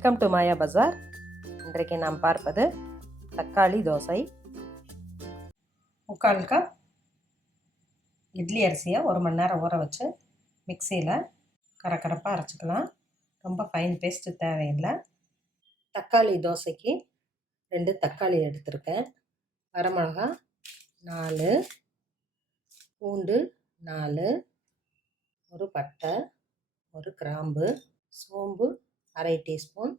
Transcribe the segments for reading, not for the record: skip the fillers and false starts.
Welcome to மாயா பஜார். இன்றைக்கு நாம் பார்ப்பது தக்காளி தோசை. 3/4 கப் இட்லி அரிசியை 1 மணி நேரம் ஊற வச்சு மிக்சியில் கரகரப்பாக அரைச்சிக்கலாம். ரொம்ப ஃபைன் பேஸ்ட்டு தேவையில்லை. தக்காளி தோசைக்கு 2 தக்காளி எடுத்திருக்கேன். வரமிளகா 4, பூண்டு 4, ஒரு பட்டை, ஒரு கிராம்பு, சோம்பு 1/2 டீஸ்பூன்,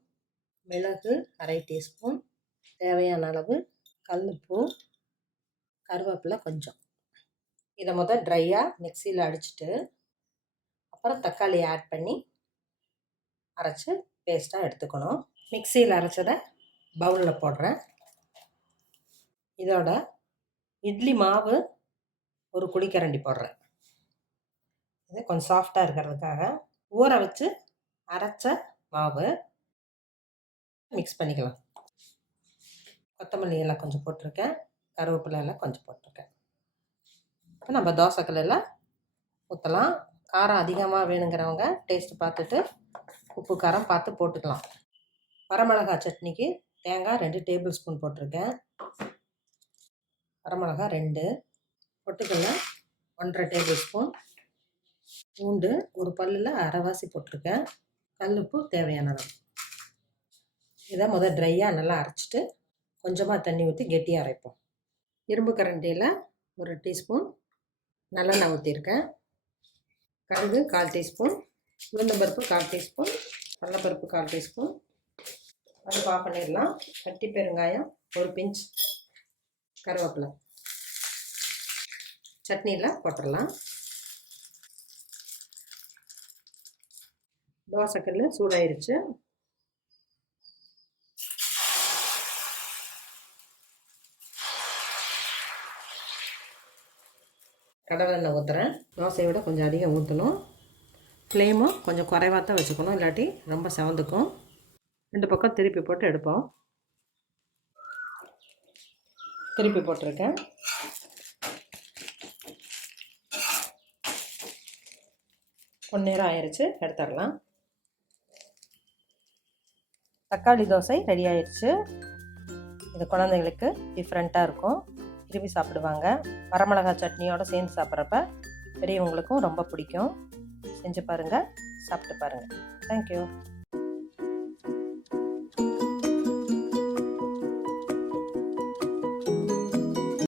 மிளகு 1/2 டீஸ்பூன், தேவையான அளவு கல்லுப்பு, கருவேப்பிலை கொஞ்சம். இதை முதல் ட்ரையாக மிக்சியில் அடிச்சுட்டு அப்புறம் தக்காளி ஆட் பண்ணி அரைச்சி பேஸ்ட்டாக எடுத்துக்கணும். மிக்சியில் அரைச்சதை பவுலில் போடுறேன். இதோட இட்லி மாவு ஒரு குழிக்கரண்டி போடுறேன். இது கொஞ்சம் சாஃப்டாக இருக்கிறதுக்காக. ஊற வச்சு அரைச்ச மாவு மிக்ஸ் பண்ணிக்கலாம். கொத்தமல்லி எல்லாம் கொஞ்சம் போட்டிருக்கேன், கருவேப்பிலை எல்லாம் கொஞ்சம் போட்டிருக்கேன். இப்போ நம்ம தோசைக்கல்லில் ஊற்றலாம். காரம் அதிகமாக வேணுங்கிறவங்க டேஸ்ட்டு பார்த்துட்டு உப்பு காரம் பார்த்து போட்டுக்கலாம். வரமிளகாய் சட்னிக்கு தேங்காய் 2 டேபிள் ஸ்பூன் போட்டிருக்கேன். வரமிளகாய் 2, பொட்டுக்கல்ல 1/2 டேபிள் ஸ்பூன், பூண்டு ஒரு பல்லில் அரைவாசி போட்டிருக்கேன், கல்லுப்பு தேவையான அளவு. இதை முதல் ட்ரையாக நல்லா அரைச்சிட்டு கொஞ்சமாக தண்ணி ஊற்றி கெட்டியாக அரைப்போம். இரும்பு கரண்டியில் 1 டீஸ்பூன் நல்லெண்ணெய் ஊற்றிருக்கேன். கடுகு 1/4 டீஸ்பூன், உளுந்தம்பருப்பு 1/4 டீஸ்பூன், கடலைப்பருப்பு 1/4 டீஸ்பூன். அது ஆஃப் பண்ணிடலாம். கட்டி பெருங்காயம் 1 பிஞ்ச், கருவேப்பிலை சட்னியில் போட்டுடலாம். தோசைக்கல் சூடாயிருச்சு. கடலெண்ணெய் ஊற்றுறேன். தோசையோட கொஞ்சம் அதிகம் ஊற்றணும். ஃப்ளேமும் கொஞ்சம் குறைவாக தான் வச்சுக்கணும், இல்லாட்டி ரொம்ப செவந்துக்கும். 2 பக்கம் திருப்பி போட்டு எடுப்போம். திருப்பி போட்டிருக்கேன். பொன்னேரம் ஆயிடுச்சு, எடுத்துடலாம். தக்காளி தோசை ரெடி ஆயிடுச்சு. இது குழந்தைங்களுக்கு டிஃப்ரெண்ட்டாக இருக்கும், விரும்பி சாப்பிடுவாங்க. வரமிளகாய் சட்னியோடு சேர்ந்து சாப்பிட்றப்ப பெரியவங்களுக்கும் ரொம்ப பிடிக்கும். செஞ்சு பாருங்கள், சாப்பிட்டு பாருங்கள். தேங்க்யூ.